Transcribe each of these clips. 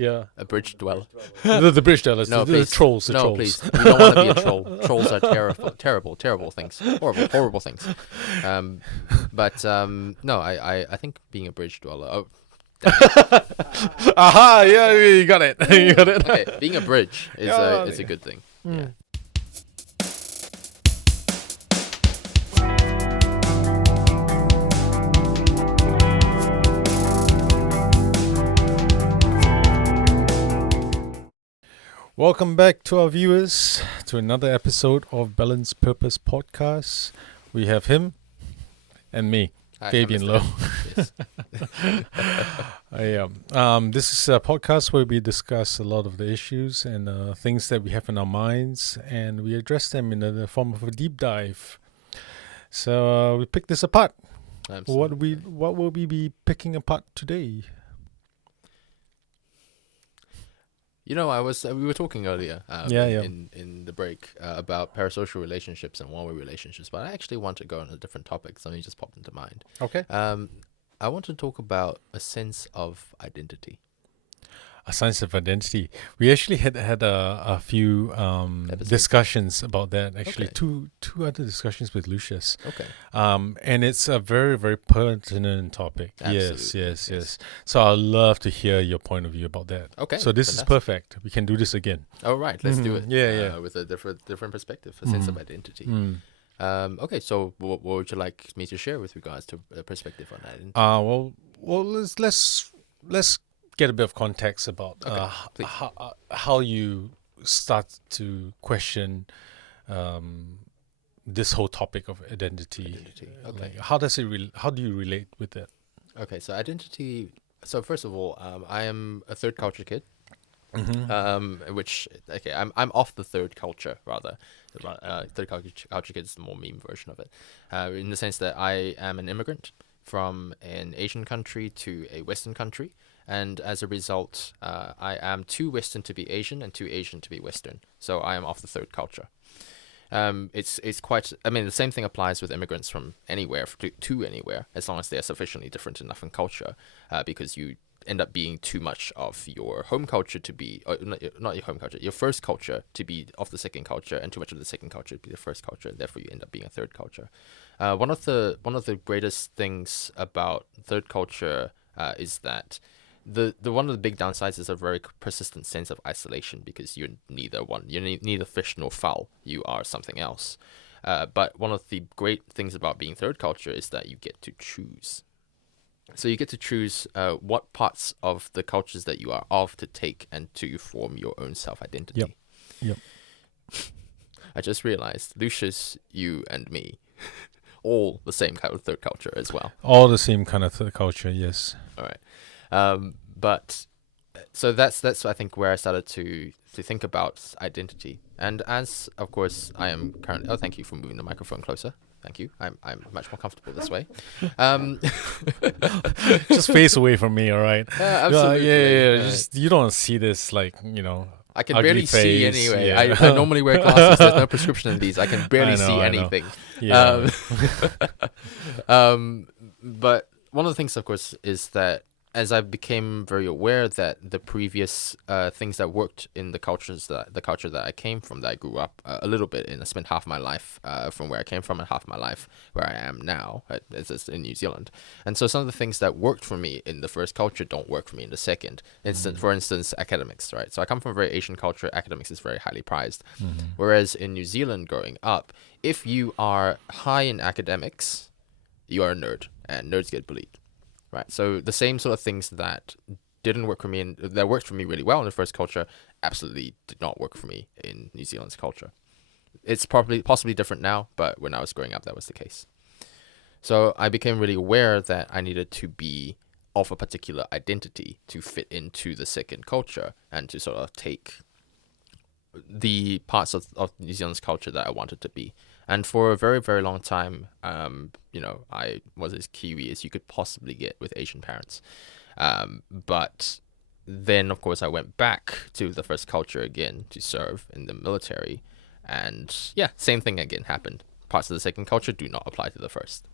Yeah. A bridge dweller. The bridge dwellers. No, the please. trolls. The No, trolls. please. We don't want to be a troll. Trolls are terrible things. Horrible things. No, I think being a bridge dweller. Oh, Aha! Yeah, you got it. You got it. okay, being a bridge is a good thing. Yeah. Welcome back to our viewers to another episode of Balance Purpose Podcast. We have him and me, Hi, Fabian I'm Low. Yes. This is a podcast where we discuss a lot of the issues and things that we have in our minds, and we address them in the form of a deep dive. So we pick this apart. Absolutely. What will we be picking apart today? You know, we were talking earlier in the break about parasocial relationships and one-way relationships, but I actually want to go on a different topic. Something just popped into mind. Okay. I want to talk about a sense of identity. A sense of identity. We actually had a few discussions about that. Actually, Okay. two other discussions with Lucius. Okay. And it's a very, very pertinent topic. Absolutely. Yes. So I'd love to hear your point of view about that. Okay. So this is perfect. We can do this again. All right, let's do it. Yeah. With a different perspective, a sense of identity. Okay, so what would you like me to share with regards to a perspective on identity? Well, let's get a bit of context about please. how you start to question this whole topic of identity. Okay. Like, how do you relate with it? Okay, so identity. So first of all, I am a third culture kid. I'm off the third culture rather. Third culture kid is the more meme version of it, in the sense that I am an immigrant from an Asian country to a Western country, and as a result, I am too Western to be Asian and too Asian to be Western. So I am off the third culture. It's quite. I mean, the same thing applies with immigrants from anywhere to anywhere, as long as they are sufficiently different enough in culture, because you end up being too much of your home culture to be, not your home culture, your first culture to be of the second culture, and too much of the second culture to be the first culture, and therefore you end up being a third culture. One of the greatest things about third culture is that the one of the big downsides is a very persistent sense of isolation, because you're neither fish nor fowl. You are something else. But one of the great things about being third culture is that you get to choose. So you get to choose what parts of the cultures that you are of to take and to form your own self-identity. Yep. I just realized, Lucius, you and me, all the same kind of third culture as well. All the same kind of third culture, yes. All right. But so that's I think where I started to think about identity. And as of course I am currently, oh, thank you for moving the microphone closer. Thank you. I'm much more comfortable this way. Just face away from me, all right? Absolutely. Yeah. Just, you don't see this, like, I can ugly barely see face, anyway. yeah. I normally wear glasses. There's no prescription in these. I can barely see I know. anything. Yeah. But one of the things, of course, is that as I became very aware that the previous things that worked in the culture that I came from, that I grew up a little bit in, I spent half my life from where I came from and half my life where I am now, it's in New Zealand. And so some of the things that worked for me in the first culture don't work for me in the second. For instance, academics, right? So I come from a very Asian culture. Academics is very highly prized. Whereas in New Zealand growing up, if you are high in academics, you are a nerd, and nerds get bullied. Right, so the same sort of things that didn't work for me and that worked for me really well in the first culture absolutely did not work for me in New Zealand's culture. It's possibly different now, but when I was growing up, that was the case. So I became really aware that I needed to be of a particular identity to fit into the second culture and to sort of take the parts of New Zealand's culture that I wanted to be. And for a very, very long time, I was as Kiwi as you could possibly get with Asian parents. But then, of course, I went back to the first culture again to serve in the military. And yeah, same thing again happened. Parts of the second culture do not apply to the first.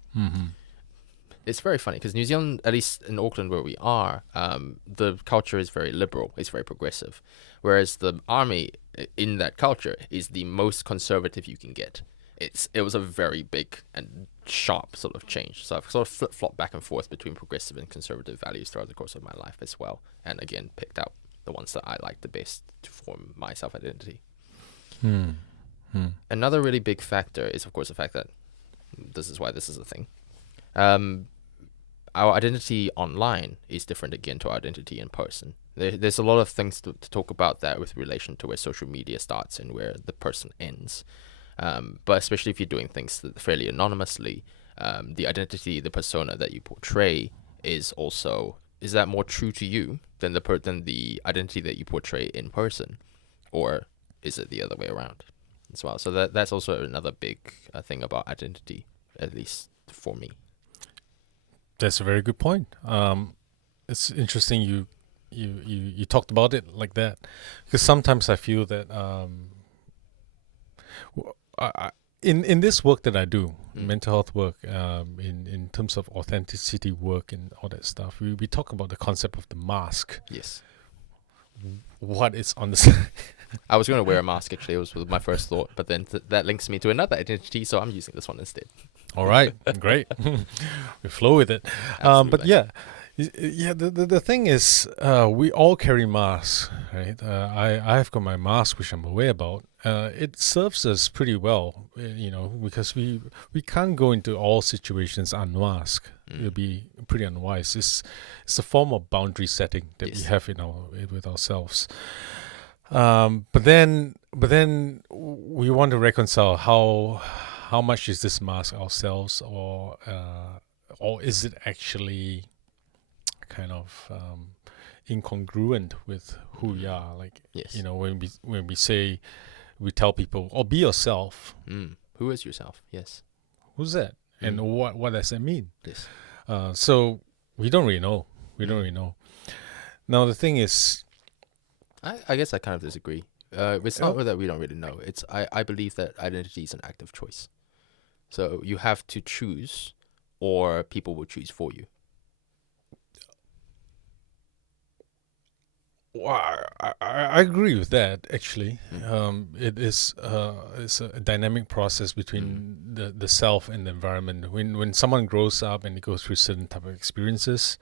It's very funny because New Zealand, at least in Auckland where we are, the culture is very liberal. It's very progressive, whereas the army in that culture is the most conservative you can get. It was a very big and sharp sort of change. So I've sort of flip-flopped back and forth between progressive and conservative values throughout the course of my life as well, and again picked out the ones that I like the best to form my self-identity. Another really big factor is, of course, the fact that this is why this is a thing. Our identity online is different again to our identity in person. There's a lot of things to talk about that with relation to where social media starts and where the person ends. But especially if you're doing things fairly anonymously, the identity, the persona that you portray is that more true to you than the identity that you portray in person, or is it the other way around as well? So that's also another big thing about identity, at least for me. That's a very good point. It's interesting you talked about it like that, because sometimes I feel that in this work that I do, mental health work, in terms of authenticity work and all that stuff, we talk about the concept of the mask. Yes. What is on the side? I was going to wear a mask, actually. It was my first thought, but then that links me to another identity, so I'm using this one instead. All right, great. We flow with it. But yeah, the thing is, we all carry masks, right? I've got my mask, which I'm aware about. It serves us pretty well, because we can't go into all situations unmasked. It'll be pretty unwise. It's a form of boundary setting that we have with ourselves. But then we want to reconcile how much is this mask ourselves, or is it actually kind of incongruent with who we are? Like, when we say, we tell people, "Oh, be yourself." Who is yourself? Yes. Who's that? And what does that mean? Yes. So we don't really know. Now the thing is, I guess I kind of disagree. It's not that we don't really know. I believe that identity is an act of choice. So you have to choose, or people will choose for you. Well, I agree with that, actually. It's a dynamic process between the self and the environment. When someone grows up and they go through certain type of experiences,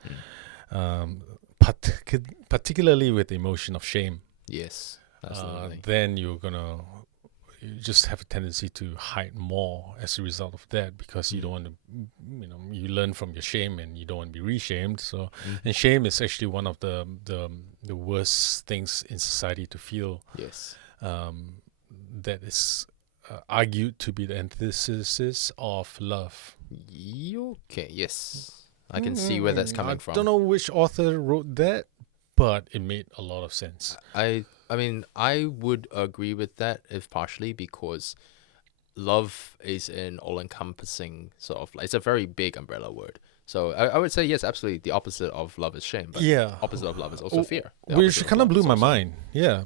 particularly with the emotion of shame, yes, absolutely. then you just have a tendency to hide more as a result of that, because you don't want to, you learn from your shame and you don't want to be reshamed. So, and shame is actually one of the worst things in society to feel. Yes. That is argued to be the antithesis of love. Okay. Yes, I can see where that's coming from. I don't know which author wrote that, but it made a lot of sense. I mean, I would agree with that, if partially because love is an all-encompassing sort of, it's a very big umbrella word. So I would say, yes, absolutely, the opposite of love is shame, but opposite of love is also fear. Which kind of blew my mind,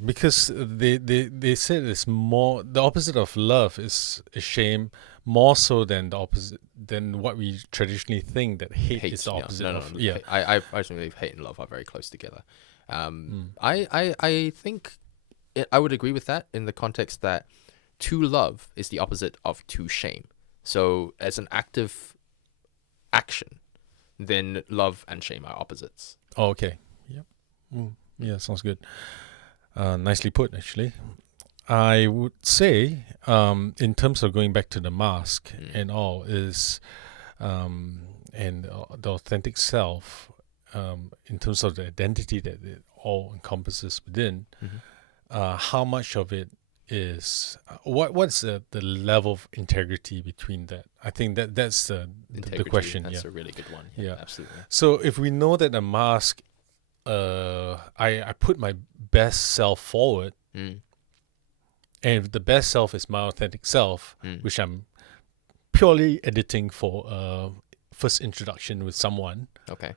because they said it's more, the opposite of love is shame, more so than the opposite, than what we traditionally think that hate is the opposite of. I personally believe hate and love are very close together. I think I would agree with that in the context that to love is the opposite of to shame. So as an active action, then love and shame are opposites. Oh, okay. Yep. Yeah, sounds good. Nicely put, actually. I would say, in terms of going back to the mask and all, is and the authentic self, in terms of the identity that it all encompasses within, how much of it is what's the level of integrity between that? I think that's the question. That's a really good one. Yeah, absolutely. So if we know that a mask, I put my best self forward, and if the best self is my authentic self, which I'm purely editing for first introduction with someone. Okay.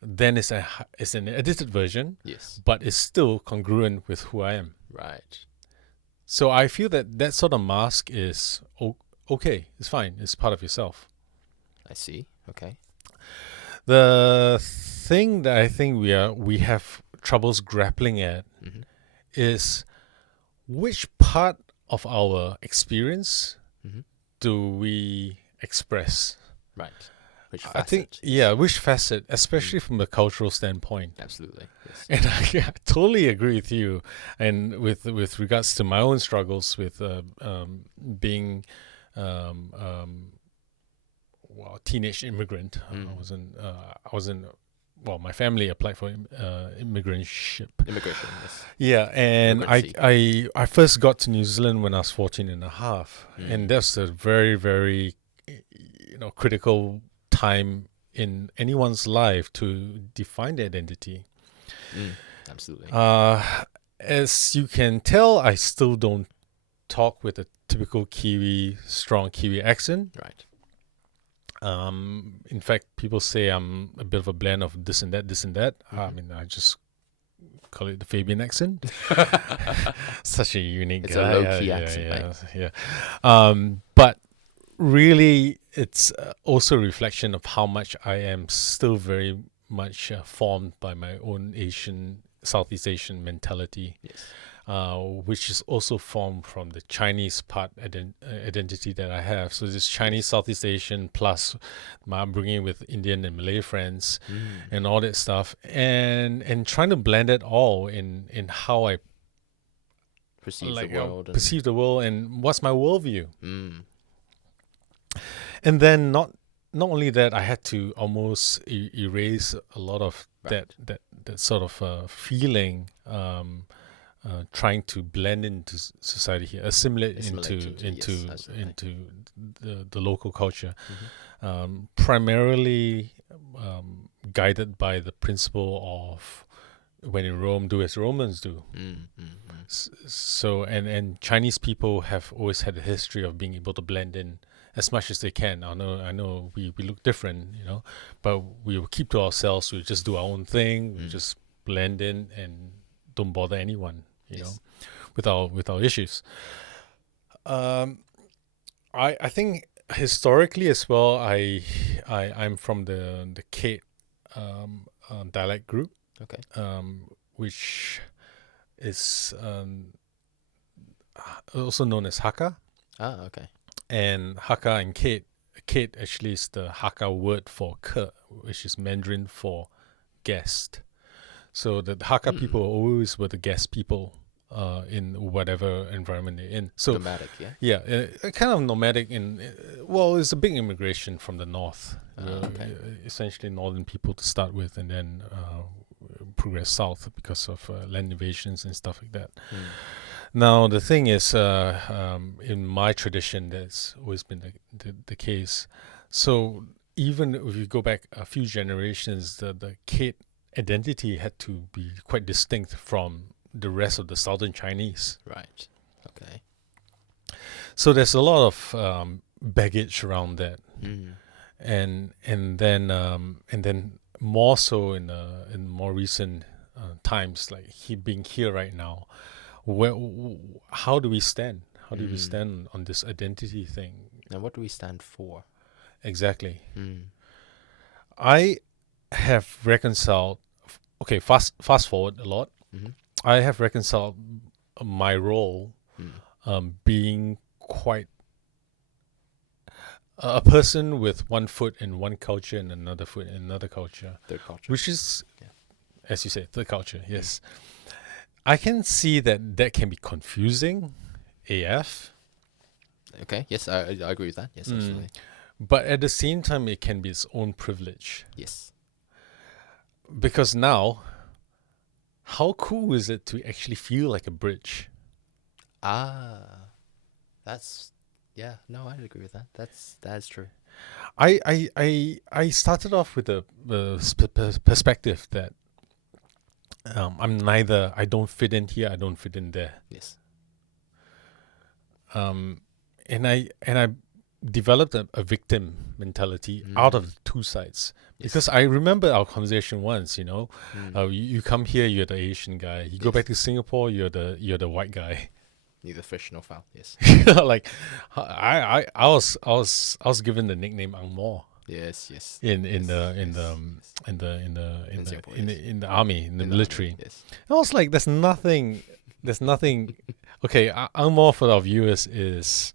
Then it's an edited version. Yes. But it's still congruent with who I am. Right. So I feel that sort of mask is okay. It's fine. It's part of yourself. I see. Okay. The thing that I think we have troubles grappling at Mm-hmm. is which part of our experience Mm-hmm. do we express? Right. Which I think, facet? yeah, which facet, especially from the cultural standpoint. Absolutely. Yes. And I totally agree with you. And with regards to my own struggles with being well, teenage immigrant, I wasn't. Well, my family applied for immigration. Immigration. Yes. Yeah, and Immigrancy. I first got to New Zealand when I was 14 and a half. And that's a very, very, critical time in anyone's life to define their identity. Absolutely. As you can tell, I still don't talk with a typical strong Kiwi accent. Right. In fact, people say I'm a bit of a blend of this and that, this and that. I mean, I just call it the Fabian accent. Such a unique It's guy. a low-key accent, Yeah. But really, it's also a reflection of how much I am still very much formed by my own Southeast Asian mentality. Yes. Which is also formed from the Chinese part identity that I have. So this Chinese Southeast Asian plus my upbringing with Indian and Malay friends and all that stuff, and trying to blend it all in how I perceive the world and what's my worldview. And then not only that, I had to almost erase a lot of that sort of feeling. Trying to blend into society here, assimilate into the local culture, primarily guided by the principle of when in Rome, do as Romans do. So and Chinese people have always had a history of being able to blend in as much as they can. I know we look different, but we will keep to ourselves. We just do our own thing. We just blend in and don't bother anyone. With our issues. I think historically as well, I'm from the Kate dialect group. Okay. Which is also known as Hakka. Okay. And Hakka and Kate actually is the Hakka word for ke, which is Mandarin for guest. So the Hakka people always were the guest people in whatever environment they're in. So nomadic, yeah? Yeah, kind of nomadic it's a big immigration from the north. Essentially northern people to start with, and then progress south because of land invasions and stuff like that. Now, the thing is, in my tradition, that's always been the case. So even if you go back a few generations, the Kate identity had to be quite distinct from the rest of the southern Chinese. Right. Okay. So there's a lot of baggage around that, and then more so in more recent times, like being here right now. How do we stand? How do we stand on this identity thing? And what do we stand for? Exactly. I have reconciled. Okay, fast forward a lot. I have reconciled my role being quite a person with one foot in one culture and another foot in another culture. Third culture. Which is, as you say, third culture, yes. I can see that can be confusing AF. Okay, yes, I agree with that. Yes, absolutely. But at the same time, it can be its own privilege. Yes. Because now, how cool is it to actually feel like a bridge? That's no, I'd agree with that. That's true. I started off with a perspective that I'm neither. I don't fit in here. I don't fit in there. Yes. And I developed a victim mentality out of the two sides. Yes. Because I remember our conversation once. You come here, you're the Asian guy. You go back to Singapore, you're the white guy. Neither fish nor fowl. Yes. Like I was given the nickname Ang Mo. Yes, yes. in yes, Singapore, yes. in the army, in the In military. army, yes. I was like, there's nothing. Okay, ang moh for our viewers is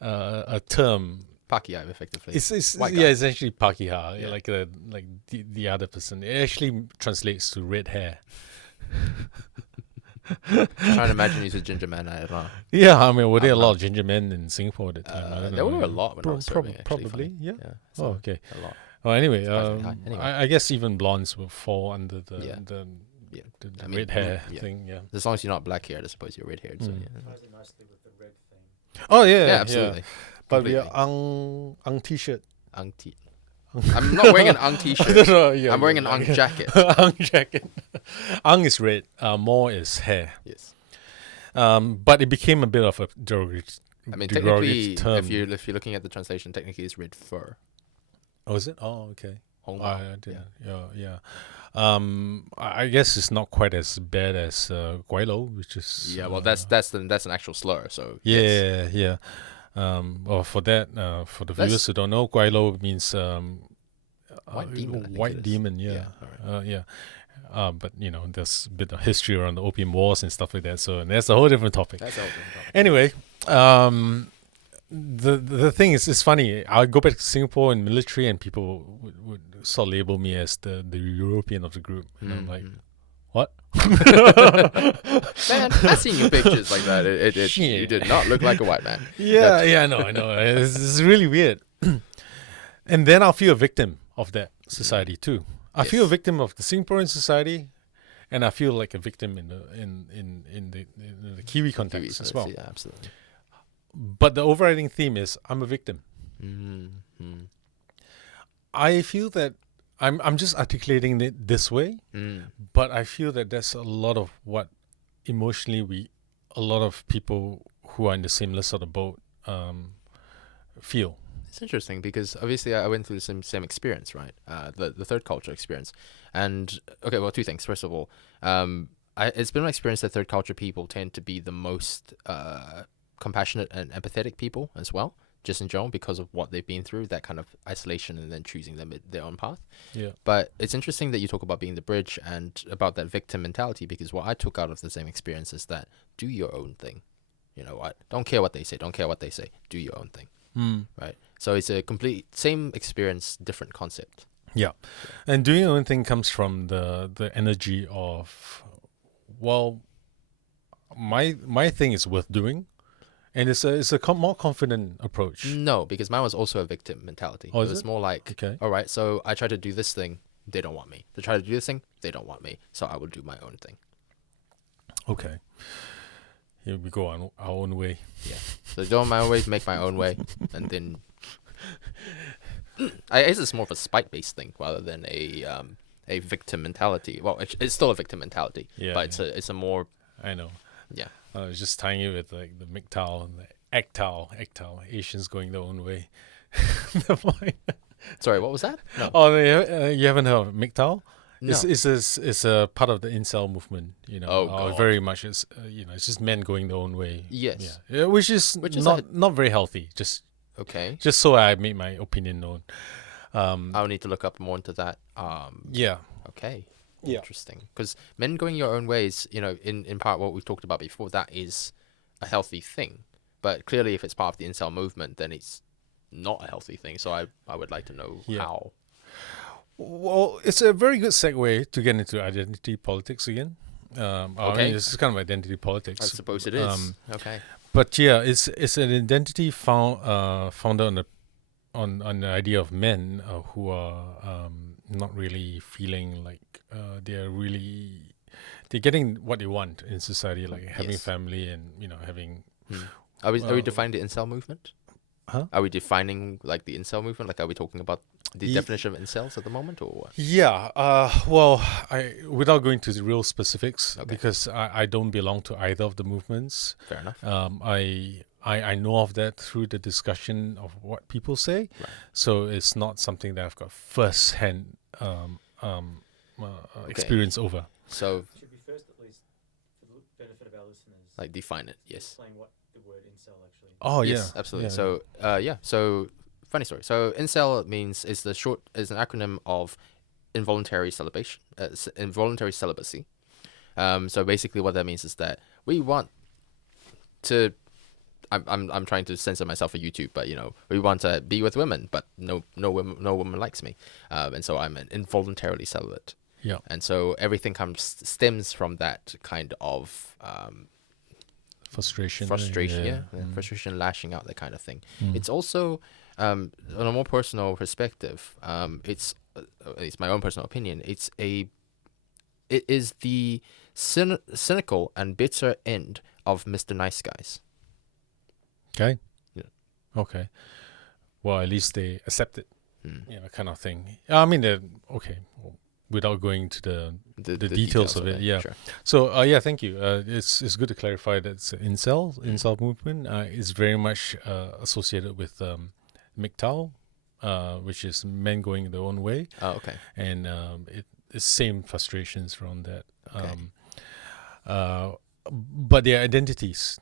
a term. Pakiai, effectively. It's White yeah, guy. it's actually pakiha, Yeah. like the other person. It actually translates to red hair. Trying to imagine he's a ginger man. I don't know. Yeah, I mean, were there a I'm lot not- of ginger men in Singapore at the time? I don't There know. were a lot when I was serving. Actually, Probably, funny. yeah. So Oh, okay. A lot. Well, anyway, Surprisingly high. Anyway. I guess even blondes will fall under the Yeah. the, Yeah. the I mean, red hair yeah. thing. Yeah. As long as you're not black haired, I suppose you're red haired. So Mm. yeah. Ties in nicely with the red thing. Oh yeah, Yeah, absolutely. But we are Completely. ang t-shirt. Ang t. I'm not wearing an ang t-shirt. No, yeah, I'm wearing an yeah, ang yeah. jacket. ang jacket. Ang is red. More is hair. Yes. But it became a bit of a derogatory. I mean, derogatory technically, term. if you're looking at the translation, technically it's red fur. Oh, is it? Oh, okay. Hong I Bao. didn't. Yeah. I guess it's not quite as bad as Guaylo, which is Yeah, well, that's an actual slur. So yeah, yes. yeah. Well, for that, for the That's- viewers who don't know, Guaylo means White demon, I think white it is. demon. Yeah, alright. yeah. But there's a bit of history around the Opium Wars and stuff like that. So that's a whole different topic. That's all. different topic. Anyway, the thing is, it's funny. I go back to Singapore in military, and people would sort of label me as the European of the group, and I'm like, what? Man, I've seen you pictures like that. You Shit. did not look like a white man. Yeah, I know. It's really weird. And then I'll feel a victim of that society too. I feel a Yes. victim of the Singaporean society, and I feel like a victim in the Kiwi context as well. Yeah, absolutely. But the overriding theme is I'm a victim. Mm-hmm. I feel that I'm just articulating it this way, but I feel that that's a lot of what emotionally a lot of people who are in the similar sort of boat feel. It's interesting because obviously I went through the same experience, right? The third culture experience, and okay, well, two things. First of all, it's been my experience that third culture people tend to be the most compassionate and empathetic people as well, just in general because of what they've been through, that kind of isolation and then choosing their own path. Yeah. But it's interesting that you talk about being the bridge and about that victim mentality, because what I took out of the same experience is that do your own thing. You know what? Don't care what they say. Don't care what they say. Do your own thing. Right. So it's a complete same experience, different concept. Yeah. And doing your own thing comes from the energy of, well, my thing is worth doing, and it's a more confident approach. No, because mine was also a victim mentality. Oh, it is was it? more like, Okay. all right, so I try to do this thing, they don't want me. They try to do this thing, they don't want me. So I will do my own thing. Okay. Here we go on our own way. Yeah. So do my own way, make my own way, and then I guess it's more of a spite-based thing rather than a victim mentality. Well, it's still a victim mentality, Yeah, but yeah. it's a more I know. yeah. I was just tying it with like the MGTOW and the ACTOW, Asians going their own way. Never mind. Sorry, what was that? No. Oh, you haven't heard of MGTOW? No. It's a part of the incel movement, Oh, God. very much. It's it's just men going their own way. Yes. Yeah, which is not very healthy. Okay. Just so I made my opinion known. I'll need to look up more into that. Yeah. Okay. Yeah. Interesting. Because men going your own ways, in part what we've talked about before, that is a healthy thing. But clearly, if it's part of the incel movement, then it's not a healthy thing. So I would like to know how. Well, it's a very good segue to get into identity politics again. I mean, this is kind of identity politics. I suppose it is. Okay. But yeah, it's an identity founded on the idea of men who are not really feeling like they're getting what they want in society, like having Yes. family and having. Are we defining the incel movement? Huh? Are we defining like the incel movement? Like, are we talking about the definition of incels at the moment, or what? Yeah. Well, without going to the real specifics, Okay. because I don't belong to either of the movements. Fair enough. I know of that through the discussion of what people say, Right. so it's not something that I've got first-hand experience over. So, Should we first, at least, for the benefit of our listeners, like, define it. Yes. explain what the word incel actually means? Oh Yes, yeah, absolutely. yeah. So, so funny story. So incel means is an acronym of involuntary celibation, involuntary celibacy. So basically, what that means is that we want to. I'm trying to censor myself for YouTube, but we want to be with women, but no woman likes me, and so I'm an involuntarily celibate. Yeah. And so everything stems from that kind of Frustration. frustration, lashing out, that kind of thing. Mm. It's also on a more personal perspective. It's at least my own personal opinion. It is the cynical and bitter end of Mr. Nice Guys. Okay. Yeah. Okay. Well, at least they accept it, Mm. kind of thing. I mean, okay. Without going to the details of it, yeah. Sure. So, thank you. It's good to clarify that it's incel movement is very much associated with MGTOW, which is men going their own way, Oh, okay. and it's same frustrations around that. But their identities,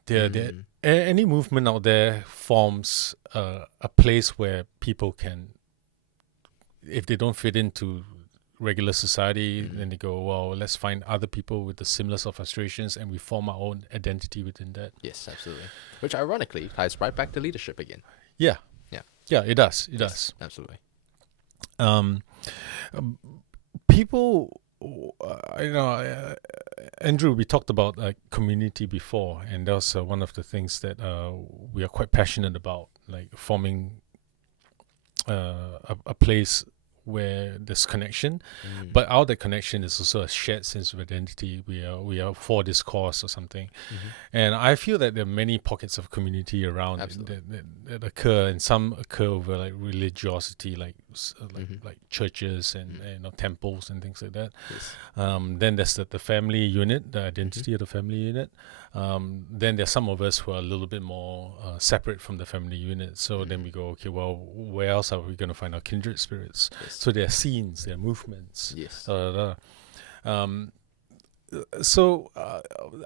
any movement out there forms a place where people can, if they don't fit into regular society, then they go, well, let's find other people with the similar sort of frustrations, and we form our own identity within that. Yes, absolutely. Which ironically ties right back to leadership again. Yeah, it does. Absolutely. People, Andrew, we talked about community before, and that was one of the things that we are quite passionate about, like forming a place where there's connection, but out of that connection is also a shared sense of identity. We are for this cause or something, and I feel that there are many pockets of community around that occur, and some occur over like religiosity, like churches and temples and things like that. Yes. Then there's the family unit, the identity of the family unit. Then there's some of us who are a little bit more separate from the family unit. So then we go, okay, well, where else are we going to find our kindred spirits? Yes. So there are scenes, there are movements. Yes. So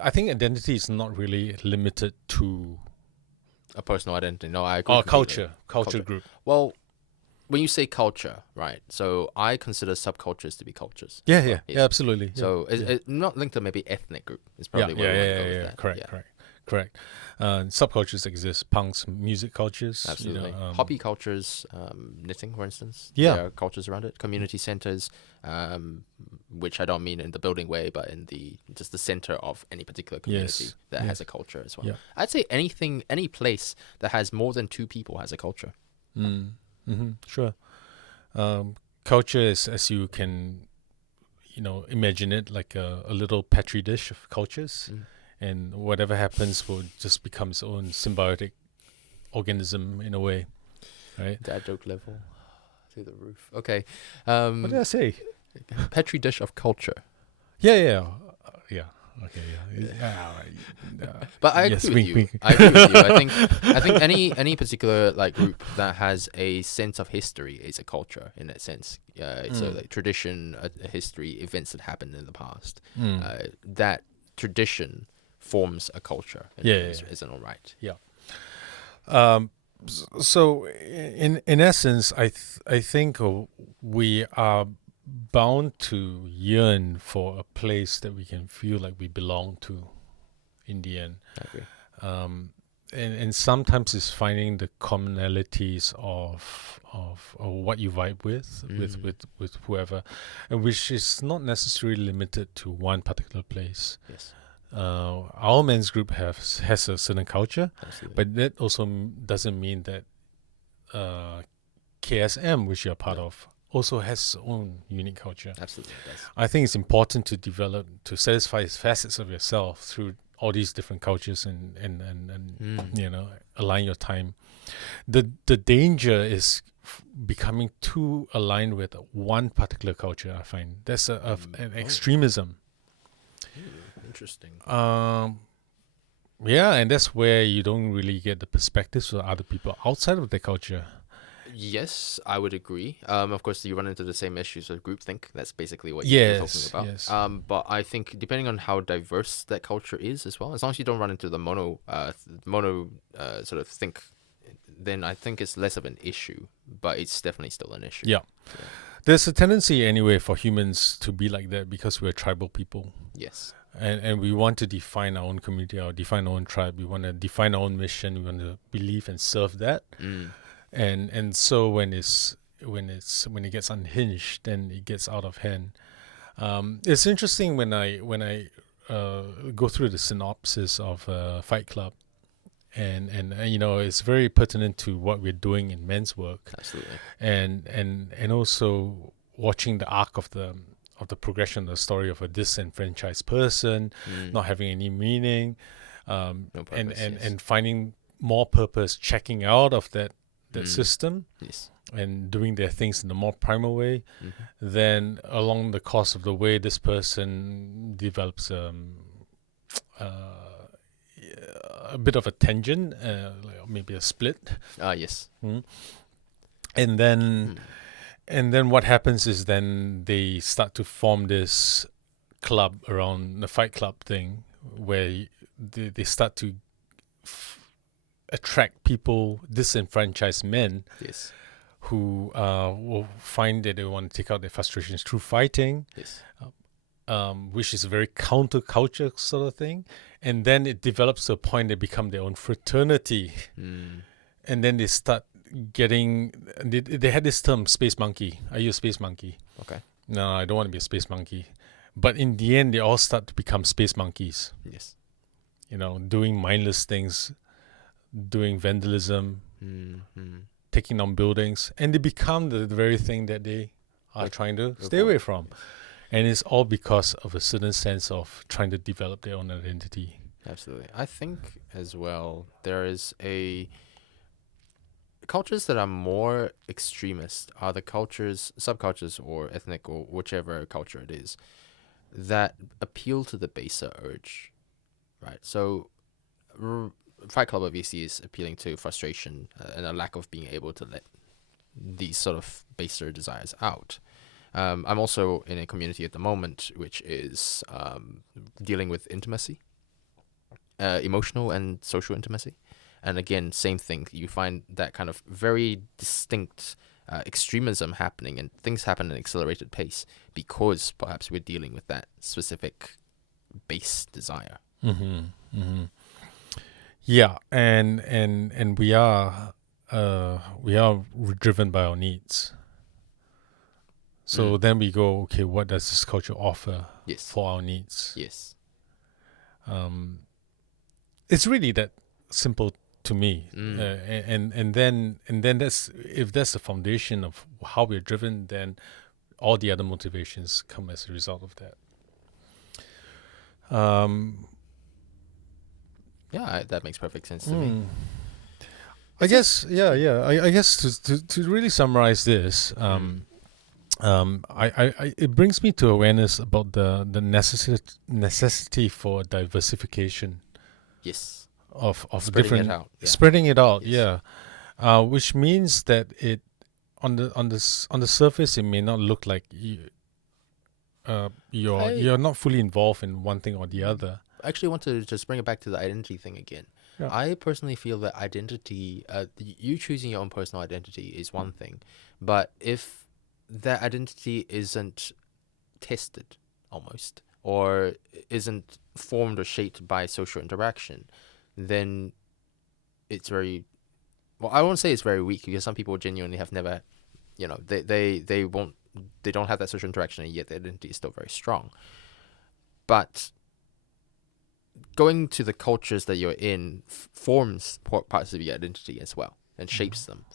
I think identity is not really limited to A personal identity. No, I agree. culture group. Well, when you say culture, right? So I consider subcultures to be cultures. Yeah, absolutely. So it's not linked to maybe ethnic group. It's probably where we want to go with that. Correct. Subcultures exist. Punks, music cultures. Absolutely. Hobby cultures, knitting, for instance. Yeah. There are cultures around it. Community centers, which I don't mean in the building way, but in just the center of any particular community that has a culture as well. Yeah. I'd say any place that has more than 2 people has a culture. Sure. Culture is, as you can, imagine it, like a little petri dish of cultures. And whatever happens will just become its own symbiotic organism in a way, right? Dad joke level through the roof. Okay. What did I say? Petri dish of culture. Yeah. Okay, But I yes, agree with you. I agree with you. I think any particular group that has a sense of history is a culture in that sense. So tradition, a history, events that happened in the past. That tradition forms a culture. Isn't all right. Yeah. So in essence, I think we are bound to yearn for a place that we can feel like we belong to in the end. I agree. And sometimes it's finding the commonalities of what you vibe with whoever, and which is not necessarily limited to one particular place. Yes. Our men's group has a certain culture, Absolutely. but that also doesn't mean that KSM, which you're part of, also has its own unique culture. Absolutely, it does. I think it's important to satisfy facets of yourself through all these different cultures and align your time. The danger is becoming too aligned with one particular culture. I find that's an extremism. Interesting. And that's where you don't really get the perspectives of other people outside of the culture. Yes, I would agree. Of course, you run into the same issues with groupthink. That's basically what you're talking about. Yes. But I think depending on how diverse that culture is as well, as long as you don't run into the mono sort of think then I think it's less of an issue, but it's definitely still an issue. Yeah. There's a tendency anyway for humans to be like that because we're tribal people. Yes. And we want to define our own community or define our own tribe. We want to define our own mission. We want to believe and serve that. And so when it gets unhinged, then it gets out of hand. It's interesting when I go through the synopsis of Fight Club, and it's very pertinent to what we're doing in men's work. Absolutely. And also watching the arc of the progression, the story of a disenfranchised person, not having any meaning, No purpose, and finding more purpose, checking out of that system, yes. and doing their things in a more primal way. Then along the course of the way, this person develops a bit of a tangent, like maybe a split. Yes. And then what happens is then they start to form this club around the Fight Club thing, where they start to attract people, disenfranchised men, Yes. who will find that they want to take out their frustrations through fighting, Yes. which is a very counterculture sort of thing. And then it develops to a point they become their own fraternity. And then they start getting, they had this term, space monkey. Are you a space monkey? Okay. No, I don't want to be a space monkey. But in the end, they all start to become space monkeys, Yes. doing mindless things, doing vandalism, taking down buildings, and they become the very thing that they are trying to stay away from. And it's all because of a certain sense of trying to develop their own identity. Absolutely. I think as well there is cultures that are more extremist are the subcultures or ethnic or whichever culture it is that appeal to the baser urge, right? So Fight Club obviously is appealing to frustration and a lack of being able to let these sort of baser desires out. I'm also in a community at the moment which is dealing with intimacy, emotional and social intimacy. And again, same thing. You find that kind of very distinct extremism happening, and things happen at an accelerated pace because perhaps we're dealing with that specific base desire. Yeah, and we are driven by our needs. So then we go, okay, what does this culture offer for our needs? Yes. It's really that simple to me. And then if that's the foundation of how we're driven, then all the other motivations come as a result of that. That makes perfect sense to me. I guess, I guess to really summarize this, it brings me to awareness about the necessity for diversification. Yes. Of Spreading it out. Yeah. Spreading it out, Yes. which means that it on the surface it may not look like you're not fully involved in one thing or the other. I actually want to just bring it back to the identity thing again. Yeah. I personally feel that identity, you choosing your own personal identity is one thing, but if that identity isn't tested almost, or isn't formed or shaped by social interaction, then it's very, well, I won't say it's very weak, because some people genuinely have never, they don't have that social interaction, and yet their identity is still very strong. But going to the cultures that you're in forms parts of your identity as well, and shapes them.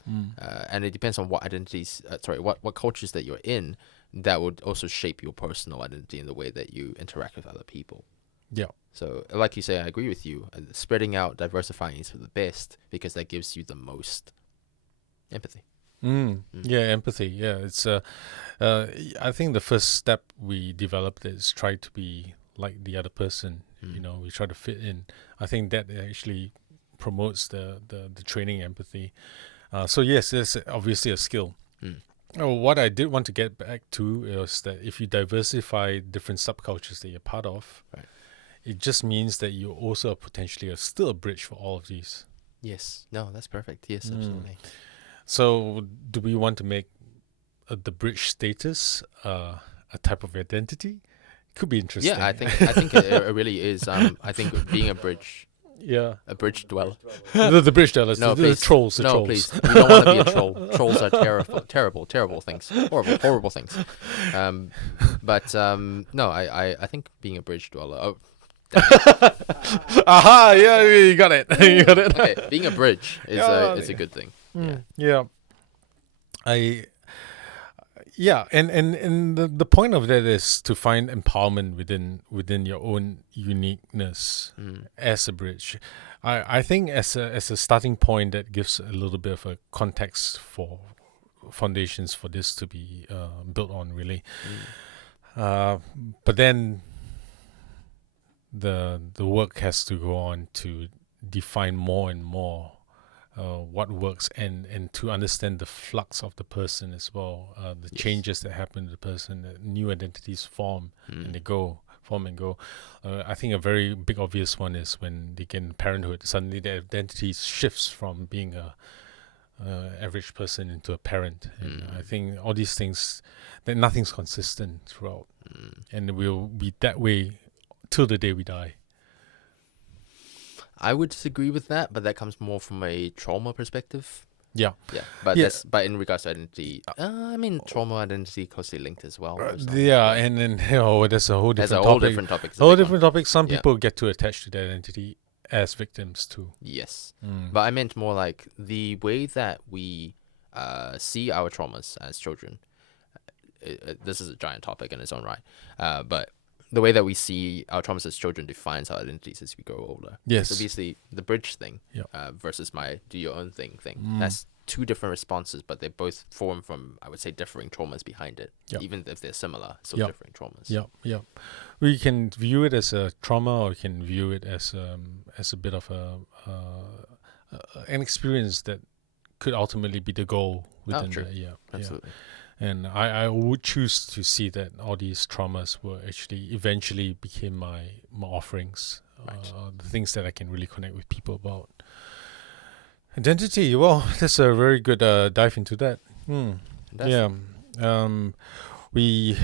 And it depends on what identities, what cultures that you're in, that would also shape your personal identity in the way that you interact with other people. Yeah. So, like you say, I agree with you. Spreading out, diversifying is for the best, because that gives you the most empathy. Yeah, empathy. Yeah, it's I think the first step we developed is try to be like the other person. We try to fit in. I think that actually promotes the training empathy. So yes, there's obviously a skill. What I did want to get back to is that if you diversify different subcultures that you're part of, right, it just means that you also potentially are still a bridge for all of these. Yes. No, that's perfect. Yes, Mm. absolutely. So, do we want to make the bridge status a type of identity? Could be interesting. Yeah, I think it really is. I think being a bridge yeah. dweller. The bridge dwellers, No, the please. trolls, the No, trolls. please. We don't want to be a troll. Trolls are terrible things. Horrible things. No, I think being a bridge dweller. Oh, Aha! Yeah, you got it. You got it. okay, being a bridge is a good thing. Yeah. And the point of that is to find empowerment within your own uniqueness as a bridge. I think as a starting point, that gives a little bit of a context for foundations for this to be built on, really. But then the work has to go on to define more and more what works and to understand the flux of the person as well, the changes that happen to the person, new identities form and they form and go. I think a very big obvious one is when they get in parenthood, suddenly their identity shifts from being a average person into a parent. And I think all these things, that nothing's consistent throughout, and we'll be that way till the day we die. I would disagree with that, but that comes more from a trauma perspective. Yeah. But Yeah. but in regards to identity, I mean, trauma identity closely linked as well. And then that's a whole different That's a topic. whole different topic. It's a whole big one. different topic. Some Yeah. people get too attached to their identity as victims too. Yes, but I meant more like the way that we see our traumas as children. This is a giant topic in its own right, but the way that we see our traumas as children defines our identities as we grow older. Yes. So obviously, the bridge thing versus my do your own thing. That's two different responses, but they both form from, I would say, differing traumas behind it. Yep. Even if they're similar, so Yep. differing traumas. Yeah. We can view it as a trauma, or we can view it as a bit of an experience that could ultimately be the goal within true. the Absolutely. And I would choose to see that all these traumas were actually eventually became my offerings, Right. the things that I can really connect with people about. Identity, well, that's a very good dive into that. Fantastic. We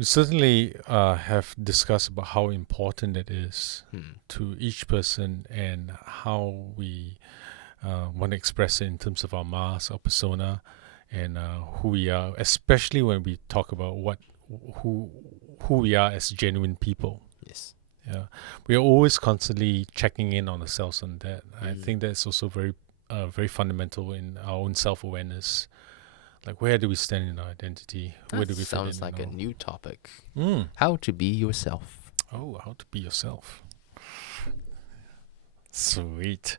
certainly have discussed about how important it is to each person and how we want to express it in terms of our mask, our persona, and who we are, especially when we talk about who we are as genuine people. Yes. Yeah, we are always constantly checking in on ourselves on that. I think that's also very, very fundamental in our own self-awareness. Like, where do we stand in our identity? Where do we fit Sounds in like a and all? new topic. How to be yourself. Oh, how to be yourself. Sweet.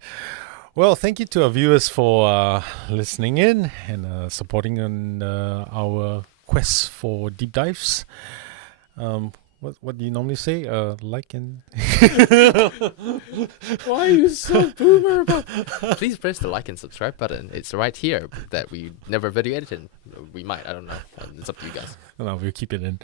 Well, thank you to our viewers for listening in and supporting on our quest for deep dives. What do you normally say? Like and Why are you so boomer about? Please press the like and subscribe button. It's right here that we never video edited. We might. I don't know. It's up to you guys. no, we'll keep it in.